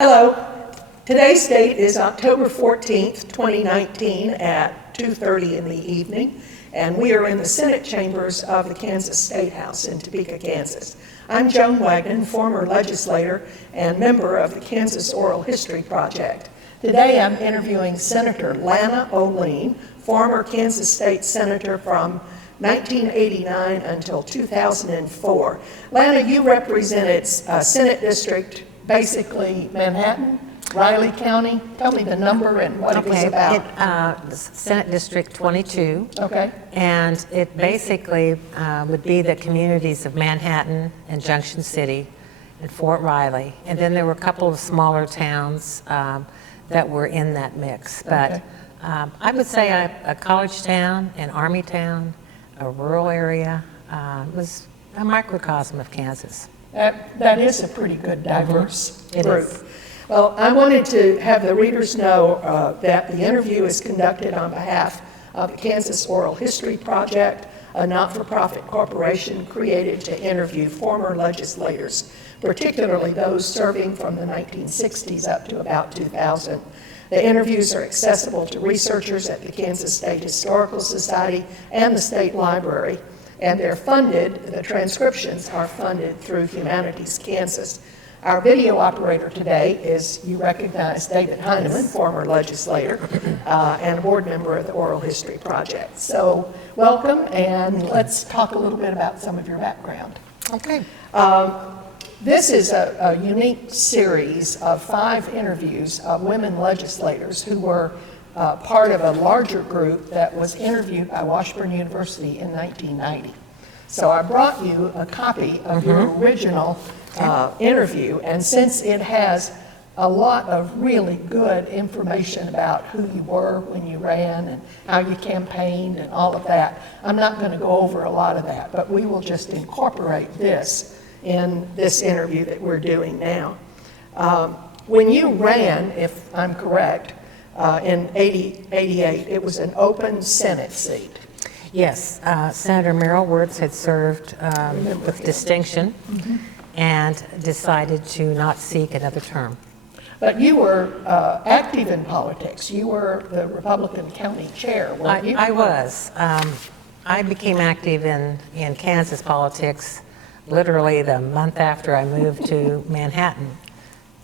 Hello. Today's date is October 14th, 2019 at 2:30 in the evening, and we are in the Senate chambers of the Kansas State House in Topeka, Kansas. I'm Joan Wagnon, former legislator and member of the Kansas Oral History Project. Today I'm interviewing Senator Lana Oleen, former Kansas State Senator from 1989 until 2004. Lana, you represented Senate District, basically Manhattan, Riley County. Tell me the number and what it was about. Senate District 22. Okay. And it basically would be the communities of Manhattan and Junction City and Fort Riley. And then there were a couple of smaller towns that were in that mix. But I would say a college town, an army town, a rural area, was a microcosm of Kansas. That is a pretty good diverse It group. is. Well, I wanted to have the readers know that the interview is conducted on behalf of the Kansas Oral History Project, a not-for-profit corporation created to interview former legislators, particularly those serving from the 1960s up to about 2000. The interviews are accessible to researchers at the Kansas State Historical Society and the State Library, and they're funded, the transcriptions are funded through Humanities Kansas. Our video operator today is, you recognize, David Heineman, former legislator and a board member of the Oral History Project. So welcome, and let's talk a little bit about some of your background. Okay. This is a unique series of 5 interviews of women legislators who were part of a larger group that was interviewed by Washburn University in 1990. So I brought you a copy of your original interview, and since it has a lot of really good information about who you were when you ran and how you campaigned and all of that, I'm not going to go over a lot of that, but we will just incorporate this in this interview that we're doing now. When you ran, if I'm correct, in 88, it was an open Senate seat. Yes, Senator Merrill Wirtz had served with distinction and decided to not seek another term. But you were active in politics. You were the Republican county chair, weren't you? I was. I became active in Kansas politics literally the month after I moved to Manhattan.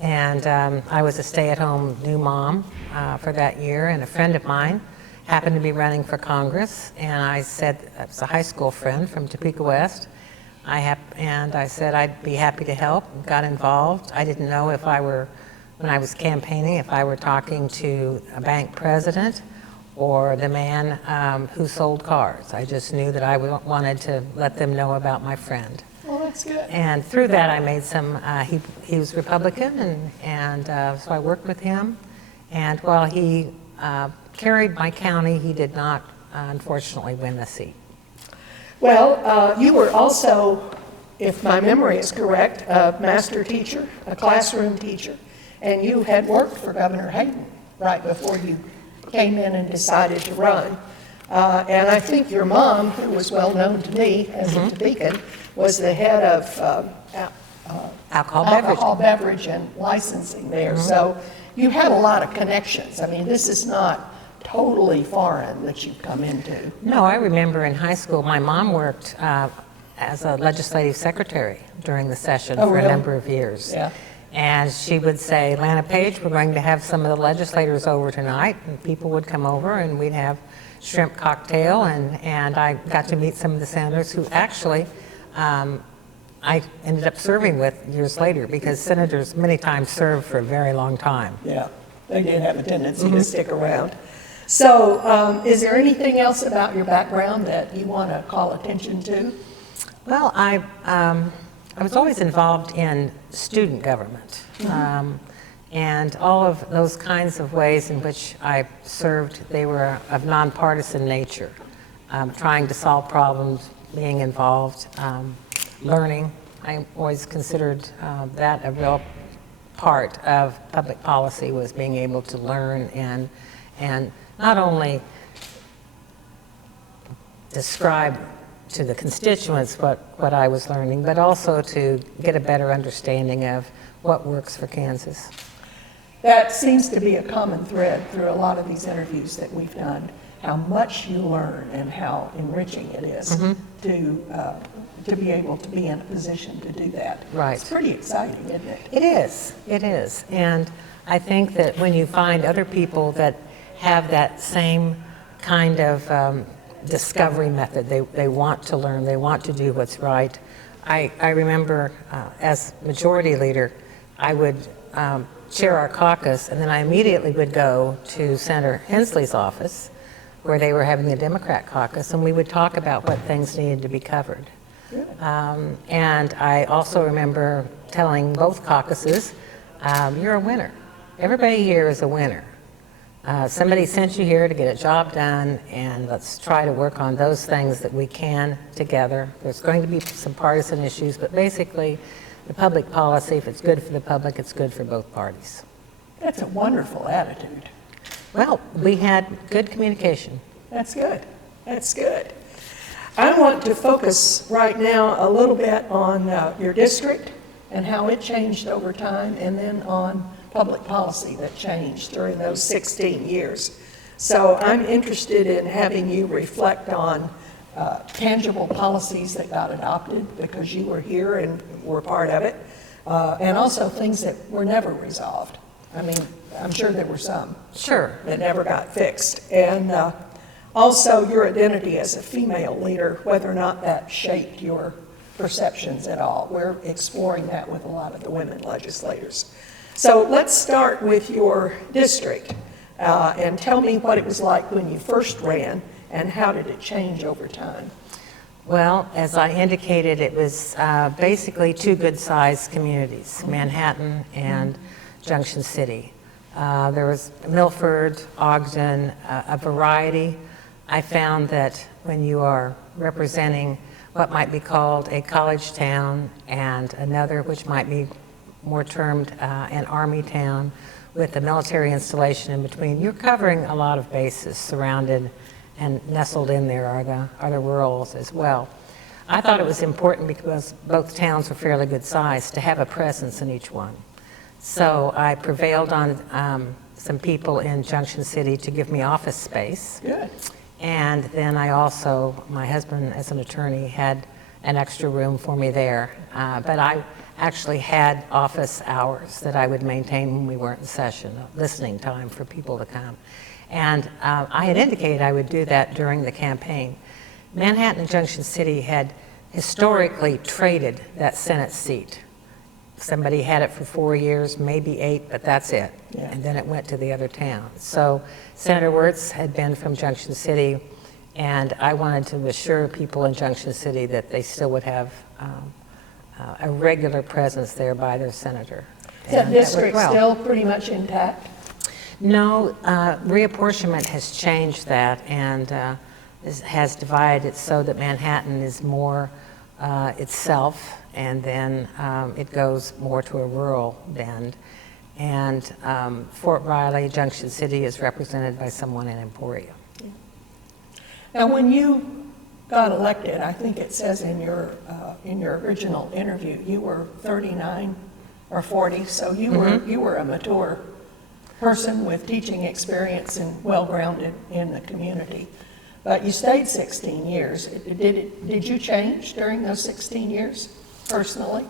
And I was a stay-at-home new mom for that year, and a friend of mine happened to be running for Congress, and I said, it was a high school friend from Topeka West, and I said I'd be happy to help, got involved. I didn't know if when I was campaigning, if I were talking to a bank president or the man who sold cars. I just knew that I wanted to let them know about my friend. Well, that's good. And through that, I made some, he was Republican, and so I worked with him. And while he carried my county, he did not, unfortunately, win the seat. Well, you were also, if my memory is correct, a master teacher, a classroom teacher, and you had worked for Governor Hayden right before you came in and decided to run. And I think your mom, who was well known to me as a Topekan, was the head of alcohol beverage and licensing there. So you had a lot of connections. I mean, this is not totally foreign that you've come into. No, I remember in high school, my mom worked as a legislative secretary during the session for really? a number of years. Yeah. And she would say, Lana Page, we're going to have some of the legislators over tonight, and people would come over and we'd have shrimp cocktail, and I got to meet some of the senators who actually I ended up serving with years later, because senators many times serve for a very long time. Yeah, they did have a tendency to stick around. So is there anything else about your background that you want to call attention to? Well, I was always involved in student government, and all of those kinds of ways in which I served, they were of nonpartisan nature, trying to solve problems, being involved, learning. I always considered that a real part of public policy, was being able to learn and not only describe to the constituents what I was learning, but also to get a better understanding of what works for Kansas. That seems to be a common thread through a lot of these interviews that we've done, how much you learn and how enriching it is to be able to be in a position to do that. Right. It's pretty exciting, isn't it? It is. And I think that when you find other people that have that same kind of discovery method, they want to learn, they want to do what's right. I remember as majority leader, I would chair our caucus, and then I immediately would go to Senator Hensley's office where they were having the Democrat caucus, and we would talk about what things needed to be covered. And I also remember telling both caucuses, you're a winner. Everybody here is a winner. Somebody sent you here to get a job done, and let's try to work on those things that we can together. There's going to be some partisan issues, but basically, the public policy, if it's good for the public, it's good for both parties. That's a wonderful attitude. Well, we had good communication. That's good. That's good. I want to focus right now a little bit on your district and how it changed over time, and then on public policy that changed during those 16 years. So I'm interested in having you reflect on tangible policies that got adopted because you were here and were part of it, and also things that were never resolved. I mean, I'm sure there were some that never got fixed. And also your identity as a female leader, whether or not that shaped your perceptions at all. We're exploring that with a lot of the women legislators. So let's start with your district and tell me what it was like when you first ran and how did it change over time? Well, as I indicated, it was basically two good-sized communities, Manhattan and Junction City. There was Milford, Ogden, a variety. I found that when you are representing what might be called a college town and another which might be more termed an army town with a military installation in between, you're covering a lot of bases. Surrounded and nestled in there are the rurals as well. I thought it was important because both towns were fairly good size to have a presence in each one. So I prevailed on some people in Junction City to give me office space. Good. And then I also, my husband as an attorney had an extra room for me there. But I actually had office hours that I would maintain when we weren't in session, listening time for people to come. And I had indicated I would do that during the campaign. Manhattan and Junction City had historically traded that Senate seat. Somebody had it for 4 years, maybe 8, but that's it. Yeah. And then it went to the other town. So Senator Wirtz had been from Junction City, and I wanted to assure people in Junction City that they still would have a regular presence there by their senator. Is that district still pretty much intact? No, reapportionment has changed that and has divided it so that Manhattan is more itself, and then it goes more to a rural bend. And Fort Riley, Junction City is represented by someone in Emporia. Yeah. Now, when you got elected, I think it says in your original interview, you were 39 or 40, so you were a mature person with teaching experience and well-grounded in the community. But you stayed 16 years. Did you change during those 16 years personally?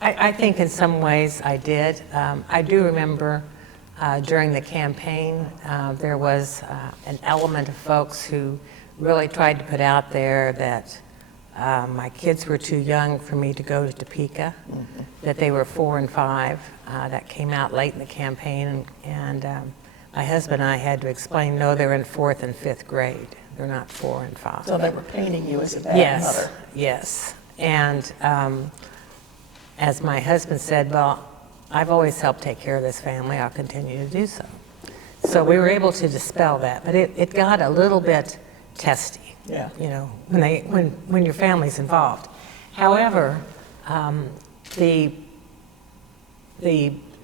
I think in some ways I did. I do remember during the campaign there was an element of folks who really tried to put out there that my kids were too young for me to go to Topeka, that they were 4 and 5. That came out late in the campaign, and my husband and I had to explain, no, they're in 4th and 5th grade. They're not 4 and 5. So they were painting you as a bad mother. Yes. And as my husband said, well, I've always helped take care of this family. I'll continue to do so. So we were able to dispel that, but it got a little bit testy. Yeah. You know, when your family's involved. However, the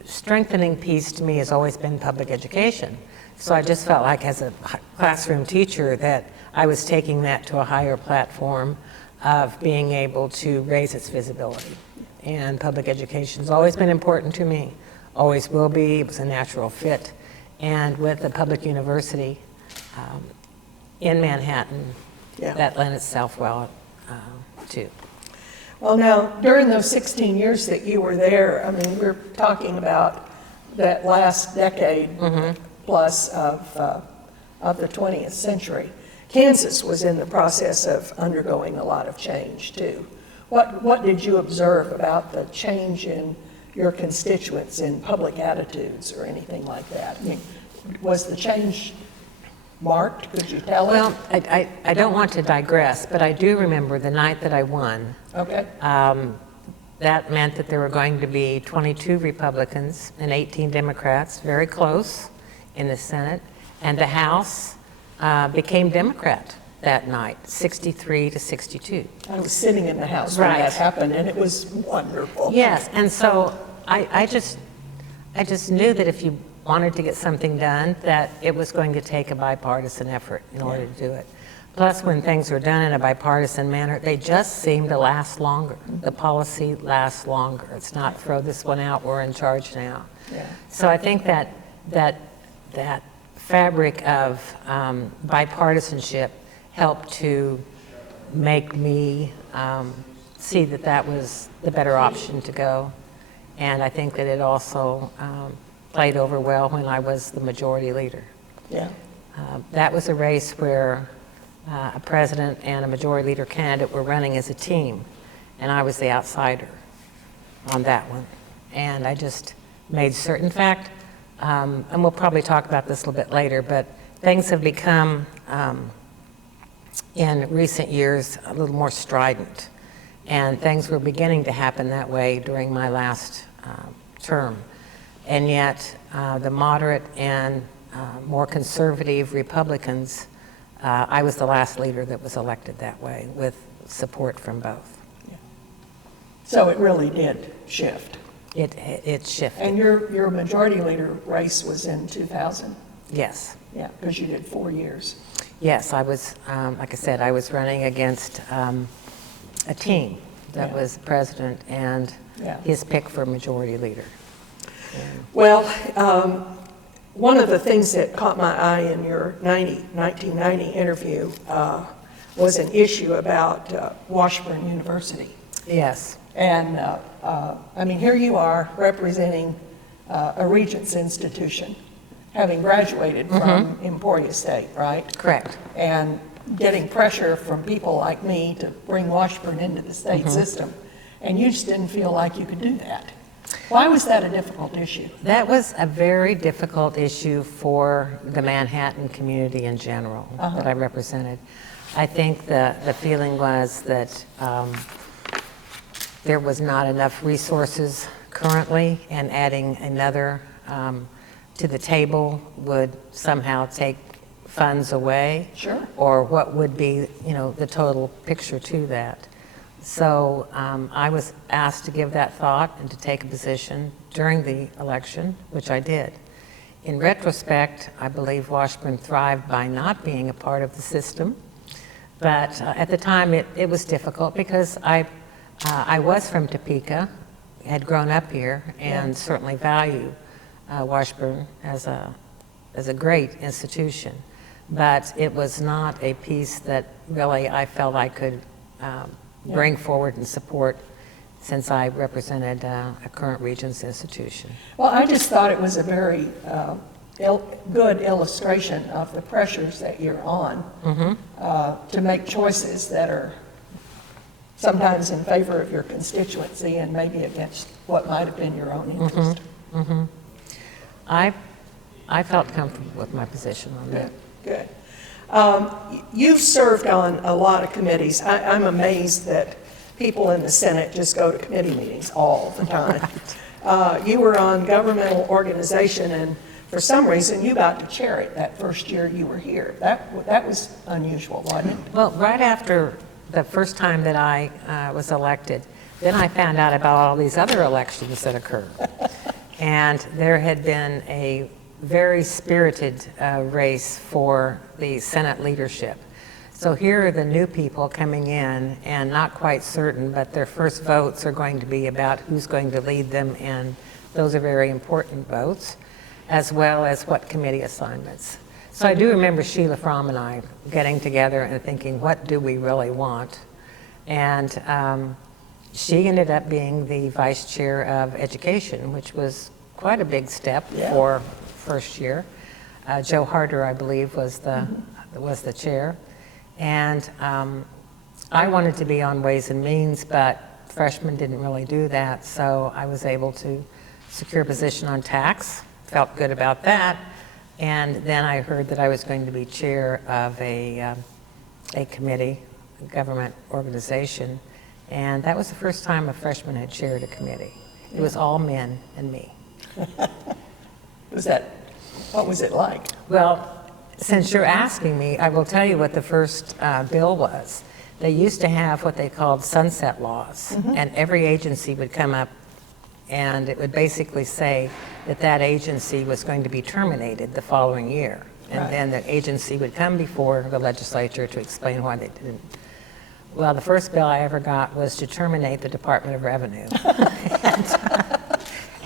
strengthening piece to me has always been public education. So I just felt like as a classroom teacher that I was taking that to a higher platform of being able to raise its visibility. And public education has always been important to me, always will be. It was a natural fit. And with the public university in Manhattan, Yeah. that lent itself well too. Well, now, during those 16 years that you were there, I mean, we're talking about that last decade plus of the 20th century. Kansas was in the process of undergoing a lot of change, too. What did you observe about the change in your constituents in public attitudes or anything like that? I mean, was the change marked? Could you tell Well, us? I don't want to digress, but I do remember the night that I won. Okay. That meant that there were going to be 22 Republicans and 18 Democrats, very close in the Senate, and the House became Democrat that night, 63 to 62. I was sitting in the House when that happened, and it was wonderful. Yes, and so I just knew that if you wanted to get something done, that it was going to take a bipartisan effort in order to do it. Plus, when things were done in a bipartisan manner, they just seemed to last longer. The policy lasts longer. It's not throw this one out, we're in charge now. Yeah. So I think that fabric of bipartisanship helped to make me see that that was the better option to go. And I think that it also played over well when I was the majority leader. Yeah. That was a race where a president and a majority leader candidate were running as a team, and I was the outsider on that one. And I just made certain, in fact, and we'll probably talk about this a little bit later, but things have become, in recent years, a little more strident. And things were beginning to happen that way during my last term. And yet, the moderate and more conservative Republicans, I was the last leader that was elected that way, with support from both. Yeah. So it really did shift. It shifted. And your majority leader race was in 2000? Yes. Yeah, because you did 4 years. Yes, I was, like I said, I was running against a team that was president and his pick for majority leader. Well, one of the things that caught my eye in your 1990 interview was an issue about Washburn University. Yes. And I mean, here you are representing a Regents institution, having graduated from Emporia State, right? Correct. And getting pressure from people like me to bring Washburn into the state system. And you just didn't feel like you could do that. Why was that a difficult issue? That was a very difficult issue for the Manhattan community in general that I represented. I think the feeling was that there was not enough resources currently, and adding another to the table would somehow take funds away. Sure. Or what would be, the total picture to that. So I was asked to give that thought and to take a position during the election, which I did. In retrospect, I believe Washburn thrived by not being a part of the system. But at the time, it was difficult because I was from Topeka, had grown up here, and certainly value Washburn as a great institution. But it was not a piece that really I felt I could bring forward and support, since I represented a current Regents institution. Well, I just thought it was a very good illustration of the pressures that you're on to make choices that are sometimes in favor of your constituency and maybe against what might have been your own interest. I felt comfortable with my position on that. Good. You've served on a lot of committees. I'm amazed that people in the Senate just go to committee meetings all the time. You were on governmental organization, and for some reason you got to chair it that first year you were here. That was unusual, wasn't it? Well, right after the first time that I was elected, then I found out about all these other elections that occurred. And there had been a very spirited race for the Senate leadership. So here are the new people coming in and not quite certain, but their first votes are going to be about who's going to lead them in Those are very important votes, as well as what committee assignments. So I do remember Sheila Fromm and I getting together and thinking, what do we really want? And she ended up being the vice chair of education, which was quite a big step for first year. Joe Harder, I believe, was the chair. And I wanted to be on Ways and Means, but freshmen didn't really do that, so I was able to secure a position on tax, felt good about that, and then I heard that I was going to be chair of a committee, a government organization, and that was the first time a freshman had chaired a committee. It was all men and me. What was it like? Well, since you're asking me, I will tell you what the first bill was. They used to have what they called sunset laws, and every agency would come up and it would basically say that that agency was going to be terminated the following year. And then the agency would come before the legislature to explain why they didn't. Well, the first bill I ever got was to terminate the Department of Revenue.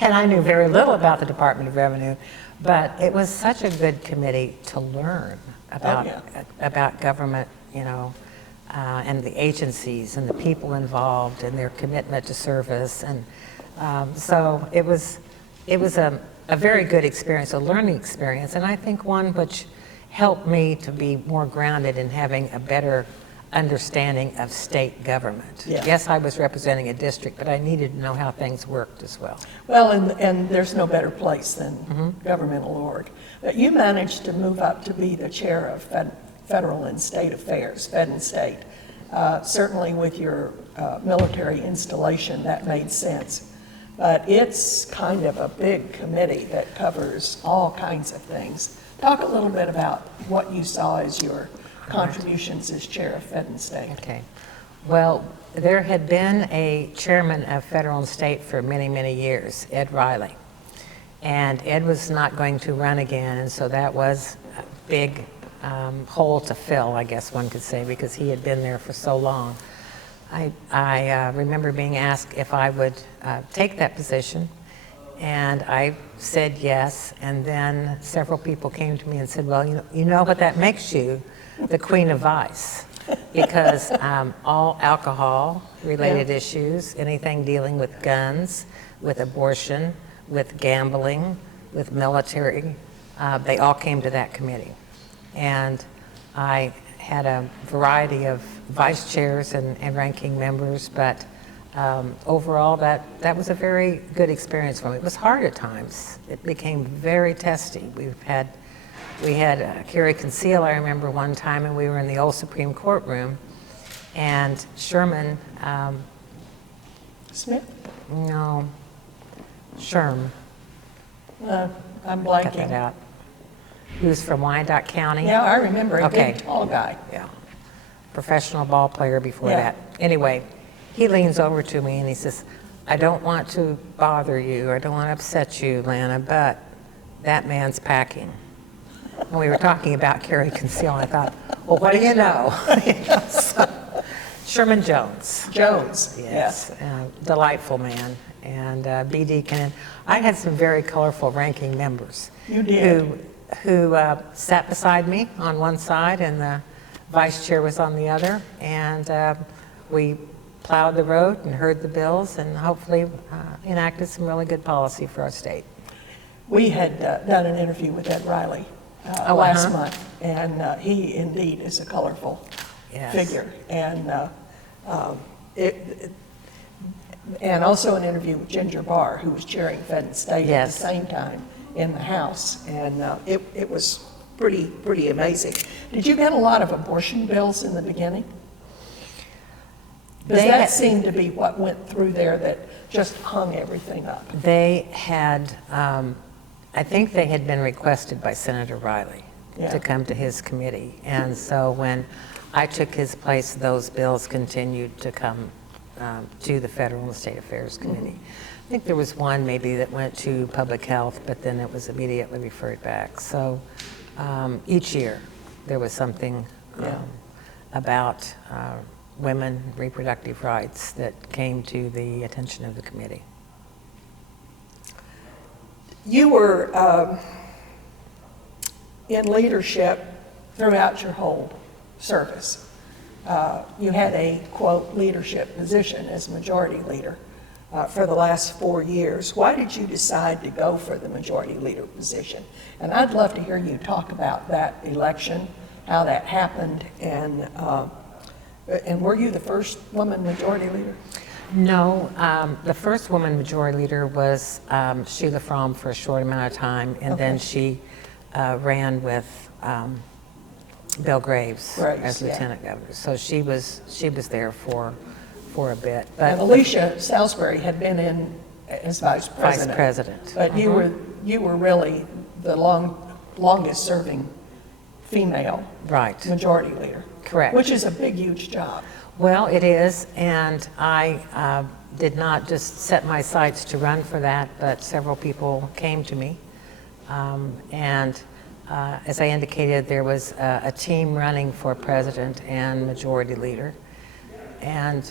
And I knew very little about the Department of Revenue, but it was such a good committee to learn about government, you know, and the agencies and the people involved and their commitment to service. And so it was a very good experience, a learning experience, and I think one which helped me to be more grounded in having a better understanding of state government. Yeah. Yes, I was representing a district, but I needed to know how things worked as well. Well, and there's no better place than governmental org. But you managed to move up to be the chair of Federal and State Affairs, Fed and State. Certainly with your military installation, that made sense. But it's kind of a big committee that covers all kinds of things. Talk a little bit about what you saw as your contributions as chair of Fed and State. Okay. Well, there had been a chairman of Federal and State for many, many years, Ed Riley. And Ed was not going to run again, and so that was a big hole to fill, I guess one could say, because he had been there for so long. I remember being asked if I would take that position, and I said yes, and then several people came to me and said, well, you know what that makes you? The Queen of Vice, because all alcohol-related issues, anything dealing with guns, with abortion, with gambling, with military, they all came to that committee. And I had a variety of vice chairs and ranking members, but overall that was a very good experience for me. It was hard at times. It became very testy. We had Carrie Conceal, I remember one time, and we were in the old Supreme Court room, and Sherman, Smith? No, Sherm. I'm Cut that blanking. out. He was from Wyandotte County. Yeah, I remember, a Okay. big, tall guy. Yeah, professional ball player before Yeah. that. Anyway, he leans over to me and he says, I don't want to bother you, I don't want to upset you, Lana, but that man's packing. When we were talking about Carrie Conceal, I thought, well, what do you know? So, Sherman Jones. Jones, Yes, delightful man. And B.D. Cannon. I had some very colorful ranking members. You did. Who sat beside me on one side and the vice chair was on the other. And we plowed the road and heard the bills and hopefully enacted some really good policy for our state. We had done an interview with Ed Riley last month, and he indeed is a colorful figure. And and also an interview with Ginger Barr, who was chairing Fed and State at the same time in the House, and it was pretty amazing. Did you get a lot of abortion bills in the beginning? Because that seemed to be what went through there that just hung everything up. They had, I think they had been requested by Senator Riley to come to his committee. And so when I took his place, those bills continued to come to the Federal and State Affairs Committee. I think there was one maybe that went to Public Health, but then it was immediately referred back. So each year there was something about women, reproductive rights that came to the attention of the committee. You were in leadership throughout your whole service. You had a, quote, leadership position as majority leader for the last 4 years. Why did you decide to go for the majority leader position? And I'd love to hear you talk about that election, how that happened, and were you the first woman majority leader? No, the first woman majority leader was Sheila Fromm for a short amount of time, and then she ran with Bill Graves as lieutenant governor. So she was there for a bit. But and Alicia Salisbury had been in as vice president. Vice president. But you were really the longest serving female majority leader. Correct. Which is a big, huge job. Well, it is, and I did not just set my sights to run for that, but several people came to me. As I indicated, there was a team running for president and majority leader. And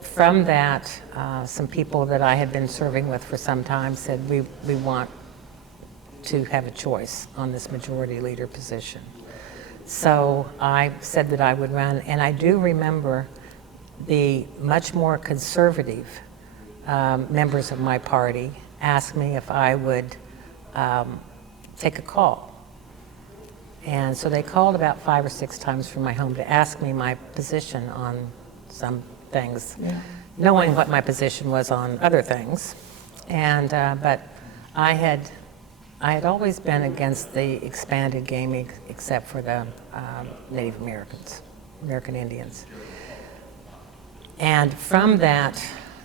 from that, some people that I had been serving with for some time said, we want to have a choice on this majority leader position. So I said that I would run, and I do remember the much more conservative members of my party asked me if I would take a call. And so they called about 5 or 6 times from my home to ask me my position on some things, knowing what my position was on other things. And but I had always been against the expanded gaming, except for the Native Americans, American Indians. And from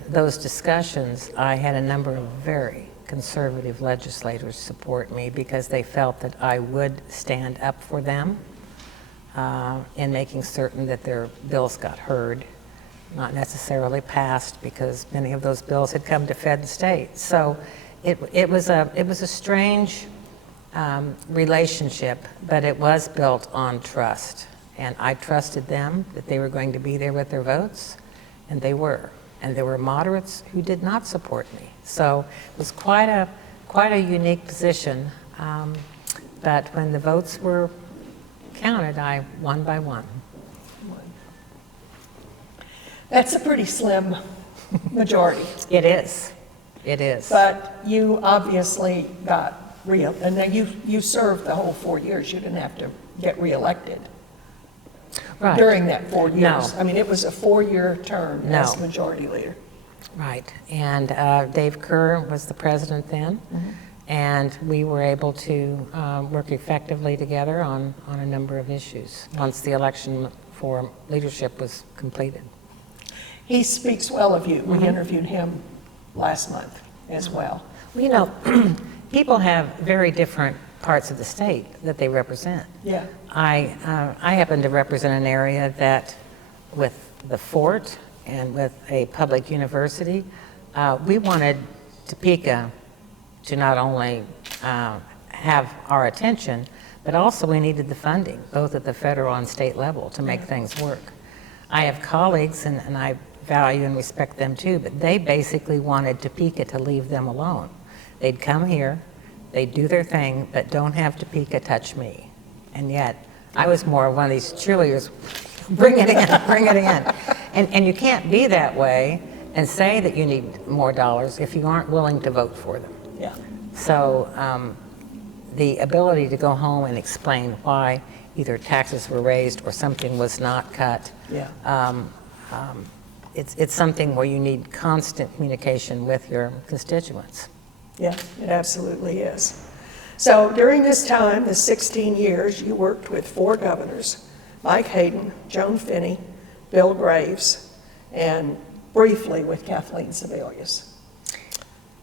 those discussions, I had a number of very conservative legislators support me because they felt that I would stand up for them in making certain that their bills got heard, not necessarily passed, because many of those bills had come to fed and state. So it was a strange relationship, but it was built on trust. And I trusted them that they were going to be there with their votes, and they were. And there were moderates who did not support me. So it was quite a unique position. But when the votes were counted, I won by one. That's a pretty slim majority. It is. It is. But you obviously got and then you served the whole 4 years. You didn't have to get reelected. Right. During that 4 years. No. I mean, it was a 4-year term as majority leader. Right. And Dave Kerr was the president then, and we were able to work effectively together on a number of issues once the election for leadership was completed. He speaks well of you. We interviewed him last month as well. Well, you know, people have very different parts of the state that they represent. Yeah. I happen to represent an area that, with the fort and with a public university, we wanted Topeka to not only have our attention, but also we needed the funding, both at the federal and state level, to make things work. I have colleagues, and I value and respect them too, but they basically wanted Topeka to leave them alone. They'd come here, they'd do their thing, but don't have Topeka touch me. And yet, I was more one of these cheerleaders, bring it in, bring it in. And you can't be that way and say that you need more dollars if you aren't willing to vote for them. Yeah. So the ability to go home and explain why either taxes were raised or something was not cut, it's something where you need constant communication with your constituents. Yeah, it absolutely is. So during this time, the 16 years, you worked with 4 governors, Mike Hayden, Joan Finney, Bill Graves, and briefly with Kathleen Sebelius.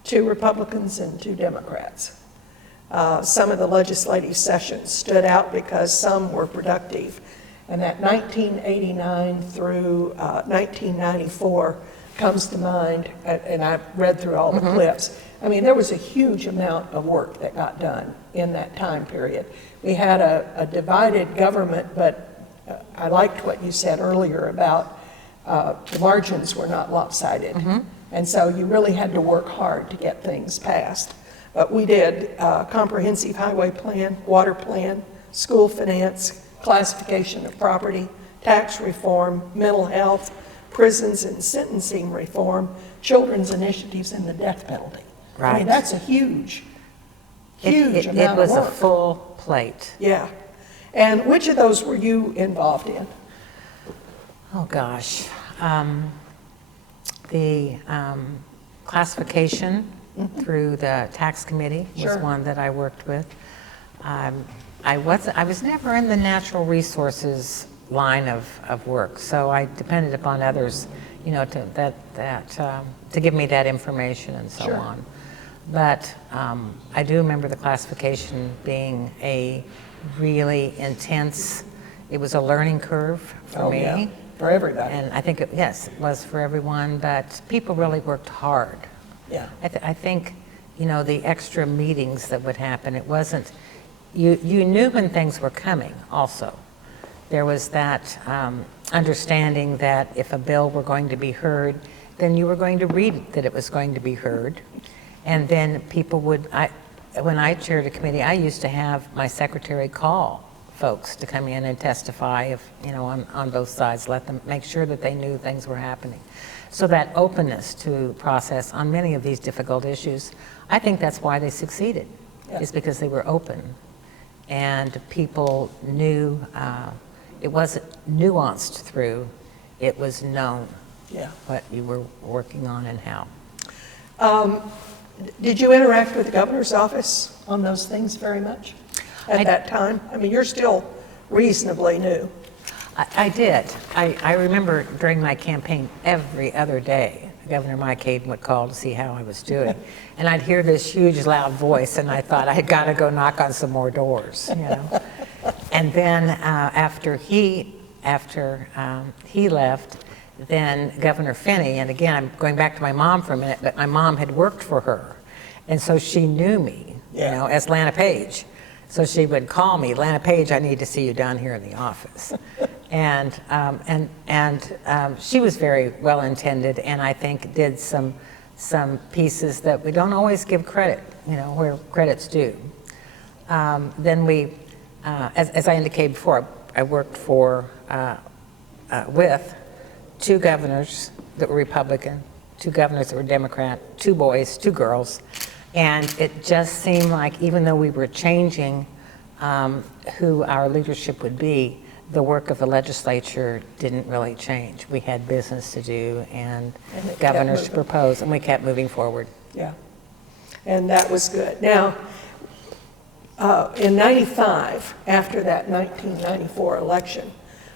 2 Republicans and 2 Democrats. Some of the legislative sessions stood out because some were productive. And that 1989 through 1994 comes to mind, and I read through all the clips. I mean, there was a huge amount of work that got done in that time period. We had a divided government, but I liked what you said earlier about the margins were not lopsided. And so you really had to work hard to get things passed. But we did comprehensive highway plan, water plan, school finance, classification of property, tax reform, mental health, prisons and sentencing reform, children's initiatives, and the death penalty. Right. I mean, that's a huge amount of work. It was a full plate. Yeah. And which of those were you involved in? Oh, gosh. The classification through the tax committee was one that I worked with. I was never in the natural resources line of work, so I depended upon others, you know, to give me that information and so on. But I do remember the classification being a really intense, it was a learning curve for me. Yeah. For everybody. And I think, yes, it was for everyone, but people really worked hard. Yeah. I think, you know, the extra meetings that would happen, it wasn't, you knew when things were coming also. There was that understanding that if a bill were going to be heard, then you were going to read that it was going to be heard. And then people would, when I chaired a committee, I used to have my secretary call folks to come in and testify, if, you know, on both sides, let them make sure that they knew things were happening. So that openness to process on many of these difficult issues, I think that's why they succeeded, is because they were open and people knew, it wasn't nuanced through, it was known what you were working on and how. Did you interact with the governor's office on those things very much at that time? I mean, you're still reasonably new. I did. I remember during my campaign every other day, Governor Mike Hayden would call to see how I was doing. And I'd hear this huge loud voice and I thought I had got to go knock on some more doors, you know. And then after he left, then Governor Finney, and again, I'm going back to my mom for a minute, but my mom had worked for her. And so she knew me, you know, as Lana Page. So she would call me, Lana Page, I need to see you down here in the office. And she was very well intended, and I think did some pieces that we don't always give credit, you know, where credit's due. Then we, as I indicated before, I worked with 2 governors that were Republican, 2 governors that were Democrat, 2 boys, 2 girls. And it just seemed like even though we were changing who our leadership would be, the work of the legislature didn't really change. We had business to do and governors to propose, and we kept moving forward. Yeah, and that was good. Now, in 95, after that 1994 election,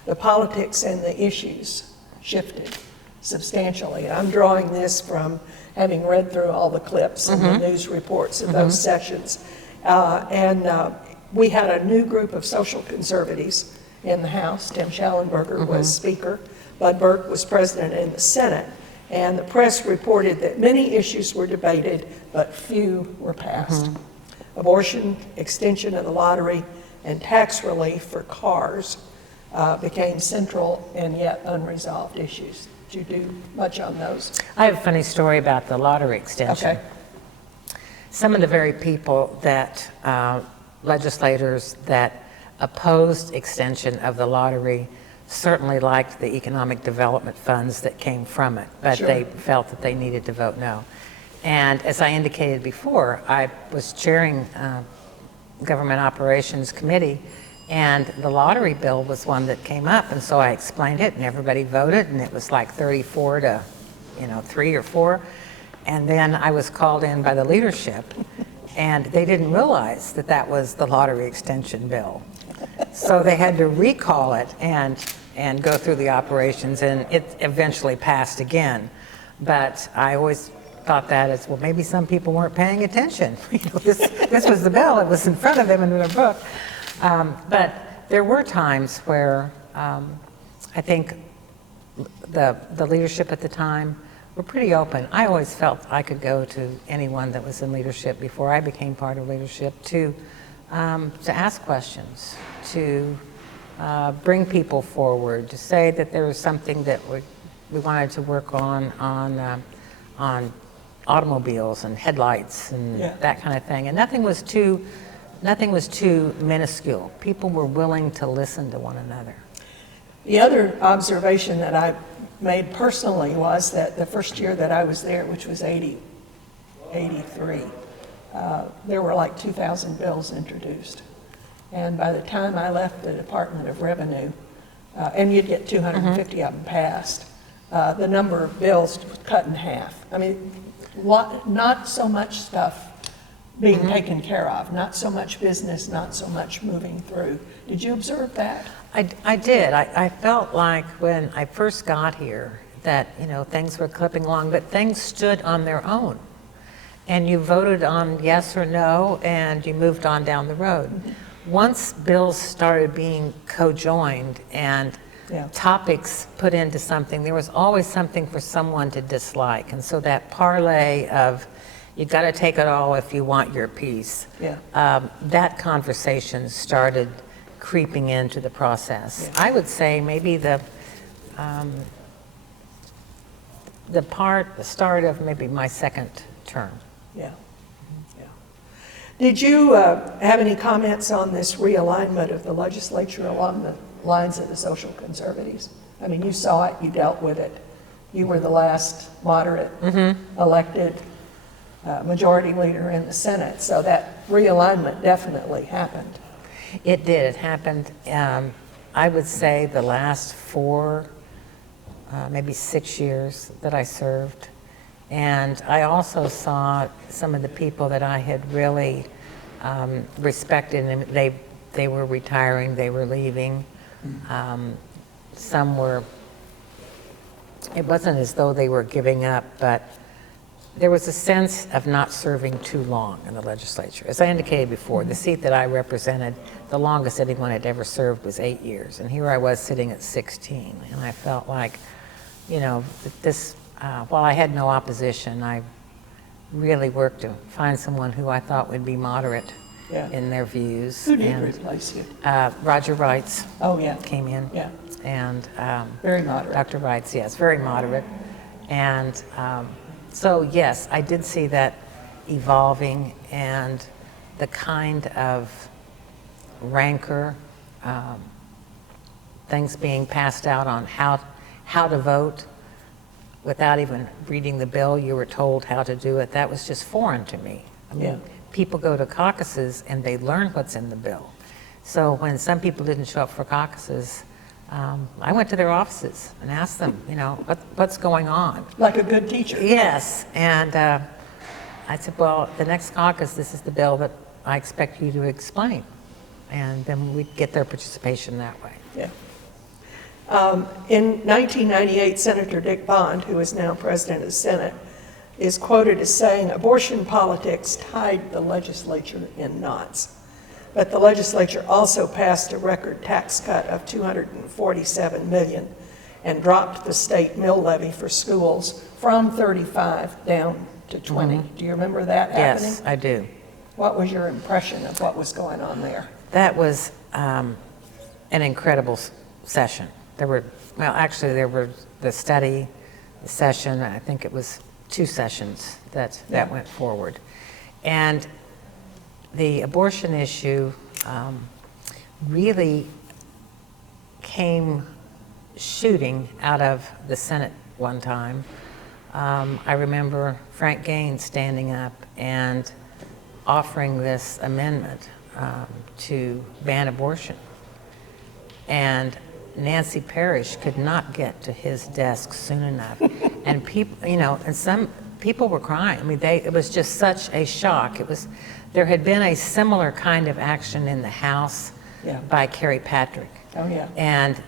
the politics and the issues shifted substantially. I'm drawing this from having read through all the clips and the news reports of those sessions. We had a new group of social conservatives in the House. Tim Schallenberger was Speaker. Bud Burke was President in the Senate. And the press reported that many issues were debated, but few were passed. Abortion, extension of the lottery, and tax relief for cars became central and yet unresolved issues. Did you do much on those? I have a funny story about the lottery extension. Okay. Some of the very people that, legislators that opposed extension of the lottery certainly liked the economic development funds that came from it, but they felt that they needed to vote no. And as I indicated before, I was chairing Government Operations Committee, and the lottery bill was one that came up, and so I explained it, and everybody voted, and it was like 34 to, 3 or 4. And then I was called in by the leadership, and they didn't realize that that was the lottery extension bill. So they had to recall it and go through the operations, and it eventually passed again. But I always thought that as, well, maybe some people weren't paying attention. This was the bill, it was in front of them in their book. But there were times where I think the leadership at the time were pretty open. I always felt I could go to anyone that was in leadership before I became part of leadership to ask questions, to bring people forward, to say that there was something that we wanted to work on automobiles and headlights and Yeah. that kind of thing. And nothing was too minuscule. People were willing to listen to one another. The other observation that I made personally was that the first year that I was there, which was 83, there were like 2,000 bills introduced. And by the time I left the Department of Revenue, and you'd get 250 of them passed, the number of bills was cut in half. I mean, not so much stuff being taken care of, not so much business, not so much moving through. Did you observe that? I did. I felt like when I first got here that, things were clipping along, but things stood on their own. And you voted on yes or no, and you moved on down the road. Once bills started being co-joined and topics put into something, there was always something for someone to dislike. And so that parlay of, you got to take it all if you want your piece, that conversation started creeping into the process. I would say maybe the start of maybe my second term. Yeah. Did you have any comments on this realignment of the legislature along the lines of the social conservatives? I mean, you saw it, you dealt with it. You were the last moderate elected majority leader in the Senate, so that realignment definitely happened. It did. It happened, I would say, the last 4, maybe 6 years that I served. And I also saw some of the people that I had really respected, and they were retiring, they were leaving. Some were, it wasn't as though they were giving up, but there was a sense of not serving too long in the legislature. As I indicated before, the seat that I represented, the longest anyone had ever served was 8 years. And here I was sitting at 16. And I felt like, this, while I had no opposition, I really worked to find someone who I thought would be moderate in their views. Who did replace you? Roger Wrights came in. Yeah. And very moderate. Dr. Wrights, yes, very moderate. And so, yes, I did see that evolving, and the kind of rancor, things being passed out on how to vote without even reading the bill. You were told how to do it. That was just foreign to me. I mean, people go to caucuses and they learn what's in the bill. So when some people didn't show up for caucuses, I went to their offices and asked them, what's going on? Like a good teacher. Yes, and I said, well, the next caucus, this is the bill that I expect you to explain. And then we'd get their participation that way. Yeah. In 1998, Senator Dick Bond, who is now president of the Senate, is quoted as saying, abortion politics tied the legislature in knots. But the legislature also passed a record tax cut of $247 million and dropped the state mill levy for schools from 35 down to 20. Do you remember that happening? Yes, I do. What was your impression of what was going on there? That was an incredible session. There were the study, the session, I think it was 2 sessions that went forward. And the abortion issue really came shooting out of the Senate one time. I remember Frank Gaines standing up and offering this amendment to ban abortion. And Nancy Parrish could not get to his desk soon enough. And people, and some people were crying. I mean, it was just such a shock. There had been a similar kind of action in the House by Kerry Patrick. Oh, yeah. And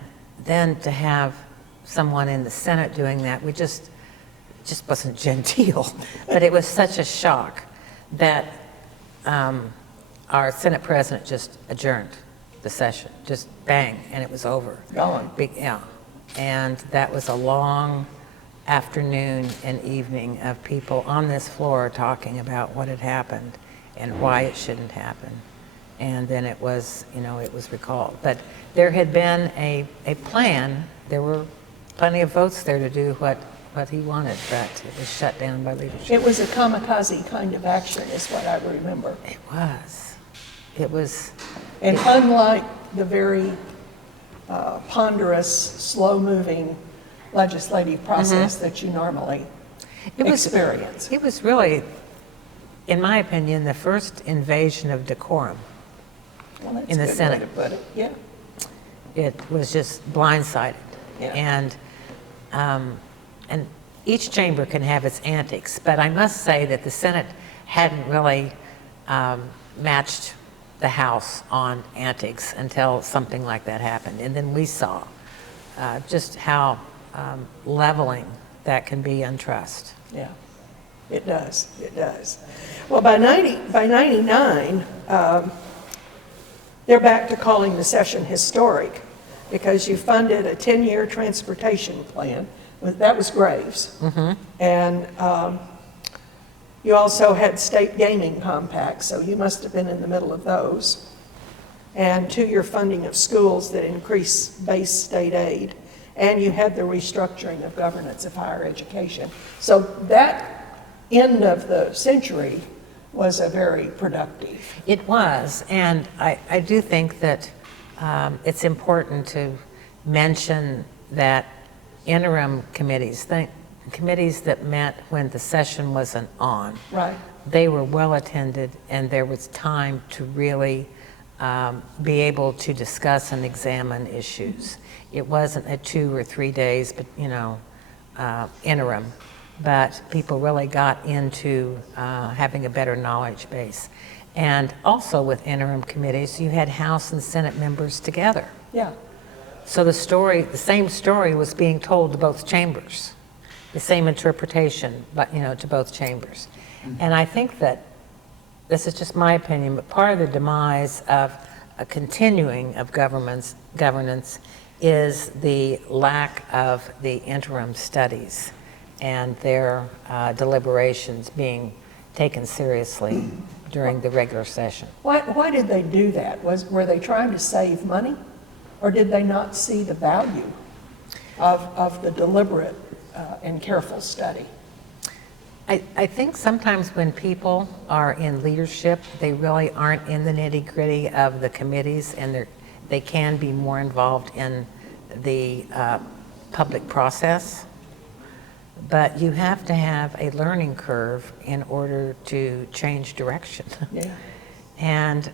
then to have someone in the Senate doing that, we just wasn't genteel. But it was such a shock that our Senate president just adjourned the session, just bang, and it was over. Gone. And that was a long afternoon and evening of people on this floor talking about what had happened and why it shouldn't happen. And then it was recalled. But there had been a plan. There were plenty of votes there to do what what he wanted, but it was shut down by leadership. It was a kamikaze kind of action, is what I remember. It was. It was. And unlike the very ponderous, slow-moving legislative process that you normally experience. It was really, in my opinion, the first invasion of decorum in the Senate. Way to put it. Yeah. It was just blindsided. Yeah. And each chamber can have its antics, but I must say that the Senate hadn't really matched the House on antics until something like that happened. And then we saw just how leveling that can be on trust. Yeah, it does. It does. Well, by 99, they're back to calling the session historic because you funded a 10-year transportation plan. That was Graves. And you also had state gaming compacts, so you must have been in the middle of those. And 2-year funding of schools that increase base state aid. And you had the restructuring of governance of higher education. So that end of the century was a very productive. It was, and I do think that it's important to mention that interim committees, committees that met when the session wasn't on, Right. they were well attended, and there was time to really be able to discuss and examine issues. It wasn't a 2 or 3 days, but interim, but people really got into having a better knowledge base. And also with interim committees, you had House and Senate members together. Yeah. So the same story was being told to both chambers, the same interpretation, but to both chambers. And I think that, this is just my opinion, but part of the demise of a continuing of governance is the lack of the interim studies and their deliberations being taken seriously during the regular session. Why did they do that? Were they trying to save money? Or did they not see the value of the deliberate and careful study? I think sometimes when people are in leadership, they really aren't in the nitty-gritty of the committees, and they can be more involved in the public process. But you have to have a learning curve in order to change direction. Yeah. And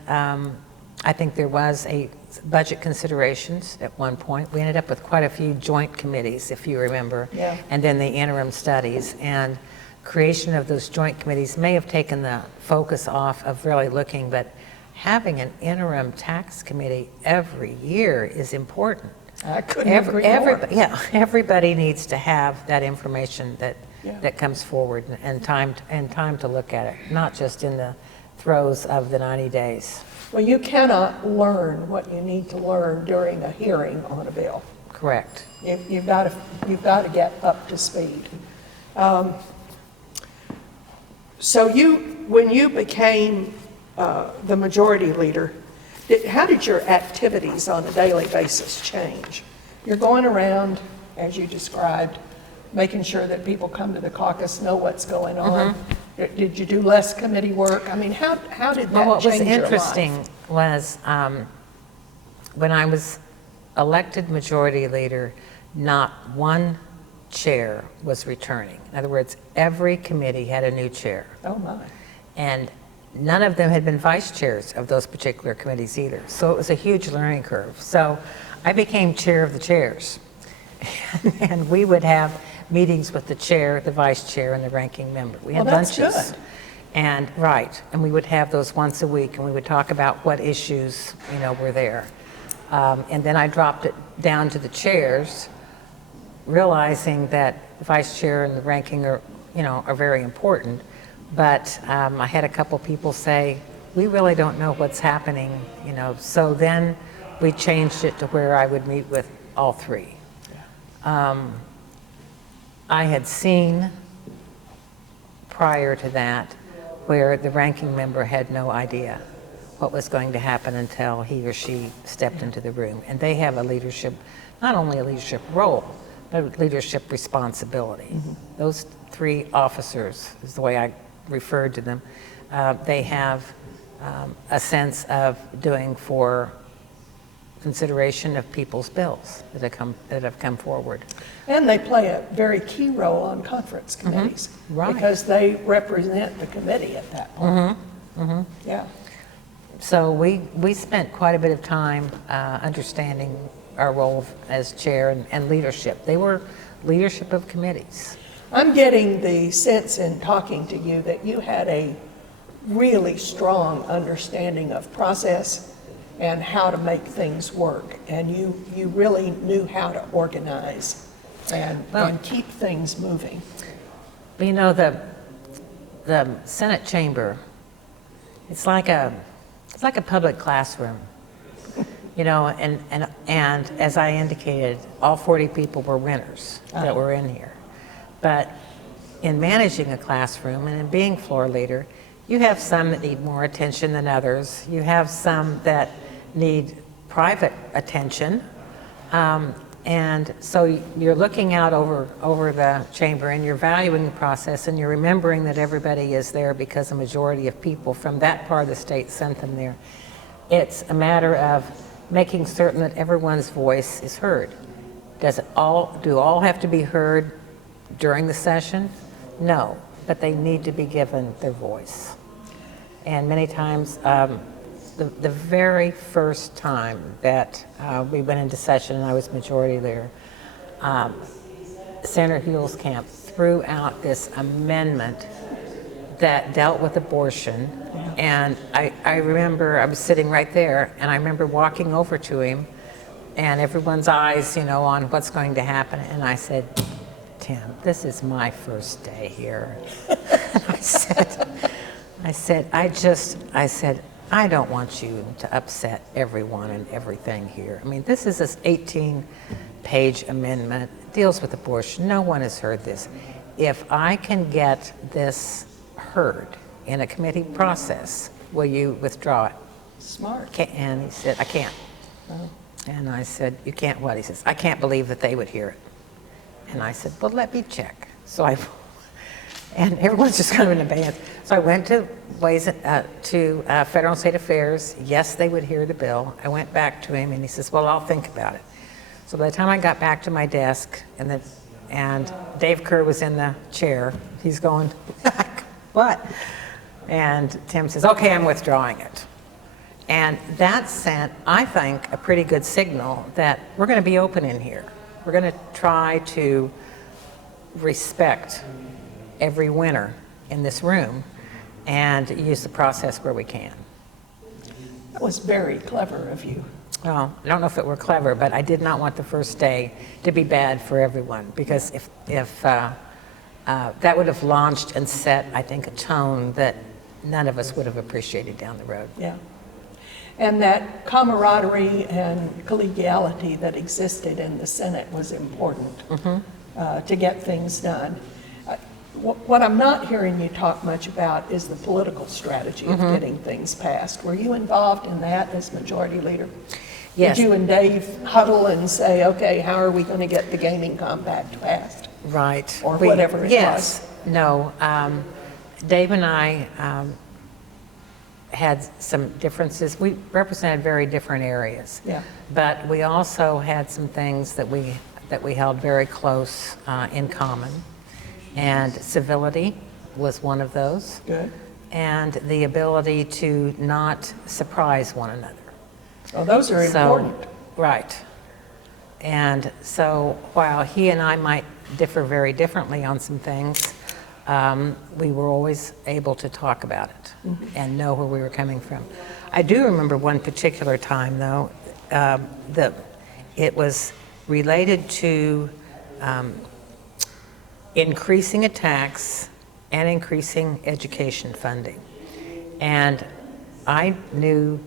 I think there was a budget considerations at one point. We ended up with quite a few joint committees, if you remember, Yeah. and then the interim studies. And creation of those joint committees may have taken the focus off of really looking, but having an interim tax committee every year is important. I couldn't agree more. Yeah, everybody needs to have that information that Yeah. that comes forward and time to look at it, not just in the throes of the 90 days. Well, you cannot learn what you need to learn during a hearing on a bill. Correct. You've got to get up to speed. So when you became the majority leader, how did your activities on a daily basis change? You're going around, as you described, making sure that people come to the caucus, know what's going on. Did you do less committee work? I mean, how did that Well, what was change your life? interesting was when I was elected majority leader, not one chair was returning. In other words, every committee had a new chair. Oh, my. And none of them had been vice chairs of those particular committees either. So it was a huge learning curve. So I became chair of the chairs. And we would have meetings with the chair, the vice chair, and the ranking member. We had that's lunches. good. And and we would have those once a week, and we would talk about what issues were there. And then I dropped it down to the chairs, realizing that the vice chair and the ranking are very important. But I had a couple people say, we really don't know what's happening, So then we changed it to where I would meet with all three. I had seen prior to that where the ranking member had no idea what was going to happen until he or she stepped into the room. And they have a leadership, not only a leadership role, leadership responsibility. Those three officers is the way I referred to them. They have a sense of doing for consideration of people's bills that have come forward. And they play a very key role on conference committees. Right. Because they represent the committee at that point. Yeah. So we spent quite a bit of time understanding our role as chair and leadership. They were leadership of committees. I'm getting the sense in talking to you that you had a really strong understanding of process and how to make things work. And you really knew how to organize and keep things moving. You know, the Senate chamber, it's like a public classroom. You know, and as I indicated, all 40 people were winners that were in here. But in managing a classroom and in being floor leader, you have some that need more attention than others. You have some that need private attention. And so you're looking out over the chamber and you're valuing the process and you're remembering that everybody is there because a majority of people from that part of the state sent them there. It's a matter of making certain that everyone's voice is heard. Do all have to be heard during the session? No, but they need to be given their voice. And many times, the very first time that we went into session and I was majority leader, Senator Huelskamp threw out this amendment that dealt with abortion. And I remember I was sitting right there and I remember walking over to him and everyone's eyes, you know, on what's going to happen. And I said, Tim, this is my first day here. I said, I don't want you to upset everyone and everything here. I mean, this is this 18-page amendment. It deals with abortion. No one has heard this. If I can get this heard in a committee process, will you withdraw it? Smart. And he said, I can't. And I said, you can't what? He says, I can't believe that they would hear it. And I said, well, let me check. So and everyone's just kind of in abeyance. So I went to Federal and State Affairs. Yes, they would hear the bill. I went back to him and he says, well, I'll think about it. So by the time I got back to my desk and Dave Kerr was in the chair, he's going, what? And Tim says, okay, I'm withdrawing it. And that sent, I think, a pretty good signal that we're going to be open in here. We're going to try to respect every winner in this room and use the process where we can. That was very clever of you. Well, I don't know if it were clever, but I did not want the first day to be bad for everyone, because if that would have launched and set, I think, a tone that none of us would have appreciated down the road. Yeah. And that camaraderie and collegiality that existed in the Senate was important to get things done. What I'm not hearing you talk much about is the political strategy of getting things passed. Were you involved in that as majority leader? Yes. Did you and Dave huddle and say, okay, how are we going to get the gaming compact passed? Right. Or whatever it was. No. Dave and I had some differences. We represented very different areas. Yeah. But we also had some things that we held very close in common. And civility was one of those. Good. And the ability to not surprise one another. Oh, those are important. Right. And so while he and I might differ very differently on some things, we were always able to talk about it and know where we were coming from. I do remember one particular time, though, that it was related to increasing a tax and increasing education funding. And I knew,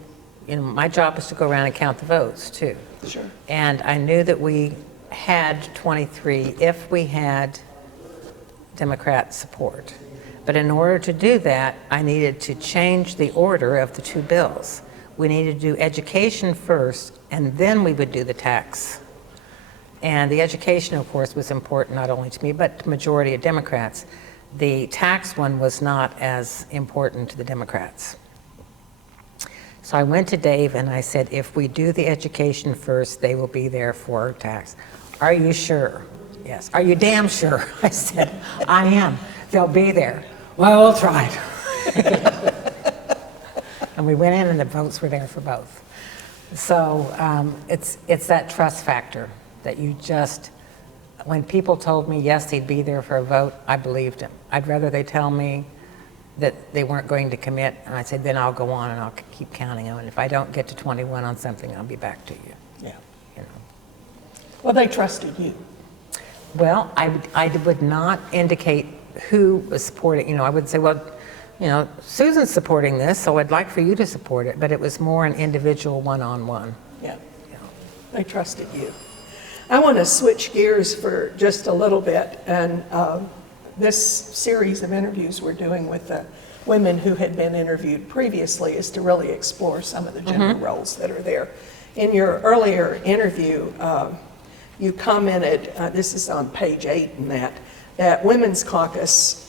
my job was to go around and count the votes, too. Sure. And I knew that we had 23 if we had Democrat support. But in order to do that, I needed to change the order of the two bills. We needed to do education first, and then we would do the tax And the education, of course, was important not only to me, but to the majority of Democrats. The tax one was not as important to the Democrats. So I went to Dave and I said, if we do the education first, they will be there for tax. Are you sure? Yes. Are you damn sure? I said, I am. They'll be there. Well, we'll try it. And we went in and the votes were there for both. So it's that trust factor that you just, when people told me, yes, he'd be there for a vote, I believed him. I'd rather they tell me that they weren't going to commit, and I said, then I'll go on and I'll keep counting them. And if I don't get to 21 on something, I'll be back to you. Yeah. You know. Well, they trusted you. Well, I would not indicate who was supporting, I would say, well, Susan's supporting this, so I'd like for you to support it, but it was more an individual one-on-one. Yeah. They trusted you. I want to switch gears for just a little bit, and this series of interviews we're doing with the women who had been interviewed previously is to really explore some of the gender roles that are there. In your earlier interview, you commented, this is on page 8 in that Women's Caucus,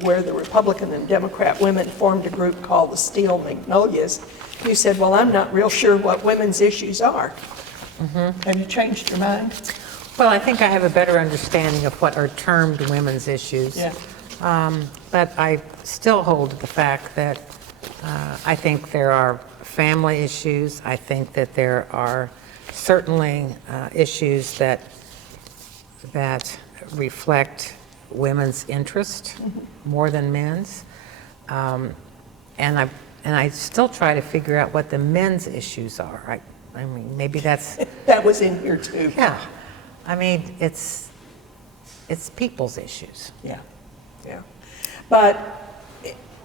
where the Republican and Democrat women formed a group called the Steel Magnolias, you said, well, I'm not real sure what women's issues are. Have you changed your mind? Well, I think I have a better understanding of what are termed women's issues. Yeah. But I still hold the fact that I think there are family issues. I think that there are certainly issues that reflect women's interest more than men's. And I still try to figure out what the men's issues are. I mean, maybe that's... That was in here too. Yeah. I mean, it's people's issues. Yeah. But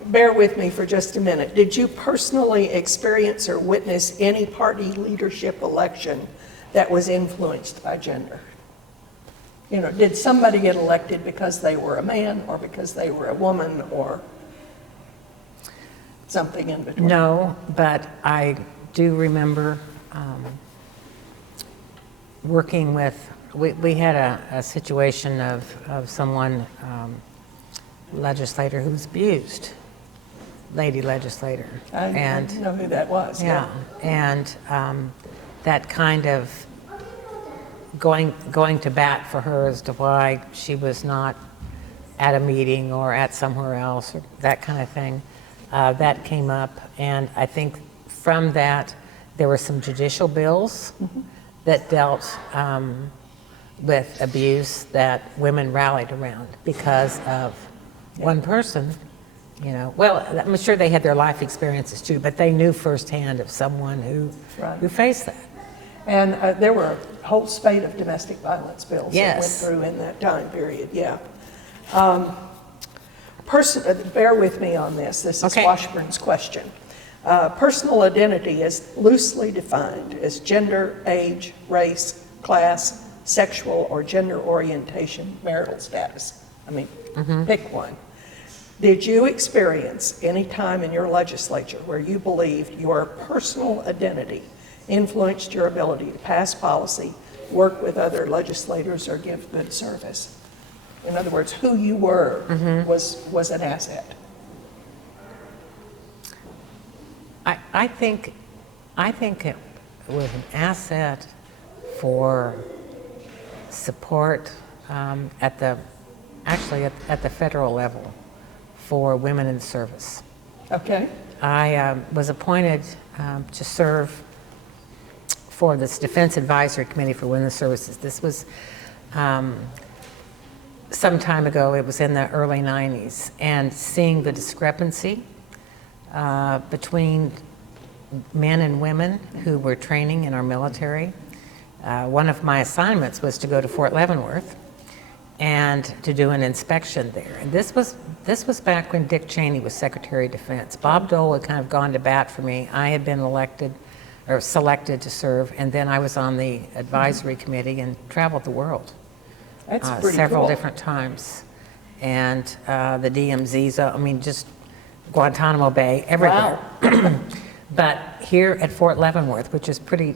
bear with me for just a minute. Did you personally experience or witness any party leadership election that was influenced by gender? Did somebody get elected because they were a man or because they were a woman or something in between? No, but I do remember working with, we had a situation of someone, legislator who was abused, lady legislator. I didn't know who that was. Yeah, and that kind of going to bat for her as to why she was not at a meeting or at somewhere else, or that kind of thing, that came up. And I think from that, there were some judicial bills that dealt with abuse that women rallied around because of one person, Well, I'm sure they had their life experiences too, but they knew firsthand of someone who faced that. And there were a whole spate of domestic violence bills that went Yes. through in that time period, yeah. Bear with me on this. This is Okay. Washburn's question. Personal identity is loosely defined as gender, age, race, class, sexual or gender orientation, marital status. I mean, pick one. Did you experience any time in your legislature where you believed your personal identity influenced your ability to pass policy, work with other legislators, or give good service? In other words, who you were was an asset. I think it was an asset for support at the federal level for women in service. Okay. I was appointed to serve for this Defense Advisory Committee for Women's Services. This was some time ago. It was in the early 90s, and seeing the discrepancy between men and women who were training in our military. One of my assignments was to go to Fort Leavenworth and to do an inspection there. And this was back when Dick Cheney was Secretary of Defense. Bob Dole had kind of gone to bat for me. I had been elected or selected to serve, and then I was on the advisory committee and traveled the world. That's pretty several cool. different times. And the DMZs, I mean, just Guantanamo Bay, everywhere. Wow. But here at Fort Leavenworth, which is pretty,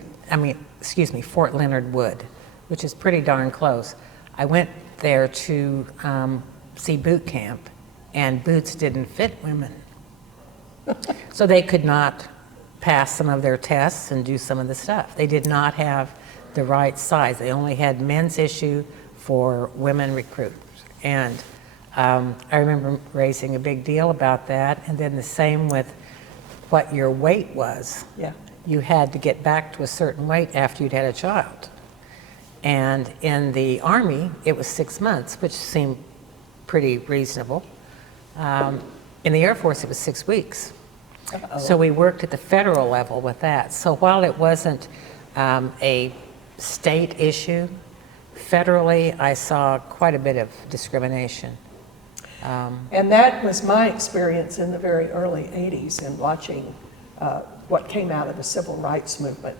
Fort Leonard Wood, which is pretty darn close. I went there to see boot camp, and boots didn't fit women. So they could not pass some of their tests and do some of the stuff. They did not have the right size. They only had men's issue for women recruits. And I remember raising a big deal about that. And then the same with what your weight was. Yeah. You had to get back to a certain weight after you'd had a child. And in the Army, it was 6 months, which seemed pretty reasonable. In the Air Force, it was 6 weeks. Uh-oh. So we worked at the federal level with that. So while it wasn't a state issue, federally, I saw quite a bit of discrimination. And that was my experience in the very early 80s in watching what came out of the civil rights movement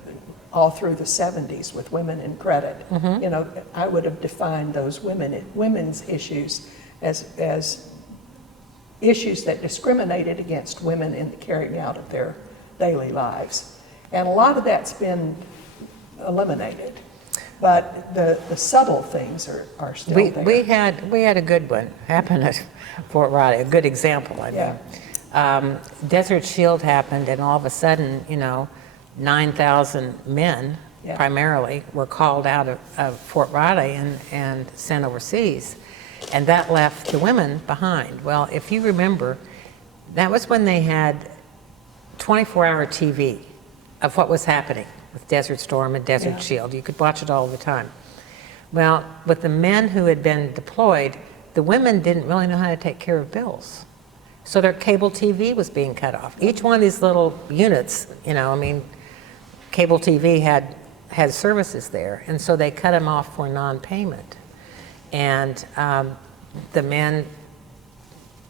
all through the 70s with women in credit. You know, I would have defined those women's issues as issues that discriminated against women in the carrying out of their daily lives. And a lot of that's been eliminated. But the subtle things are still there. We had a good one happen at Fort Riley, a good example, I mean. Desert Shield happened, and all of a sudden, 9,000 men, primarily, were called out of Fort Riley and sent overseas. And that left the women behind. Well, if you remember, that was when they had 24-hour TV of what was happening with Desert Storm and Desert Shield. You could watch it all the time. Well, with the men who had been deployed, the women didn't really know how to take care of bills. So their cable TV was being cut off. Each one of these little units, cable TV had services there, and so they cut them off for non-payment. And the men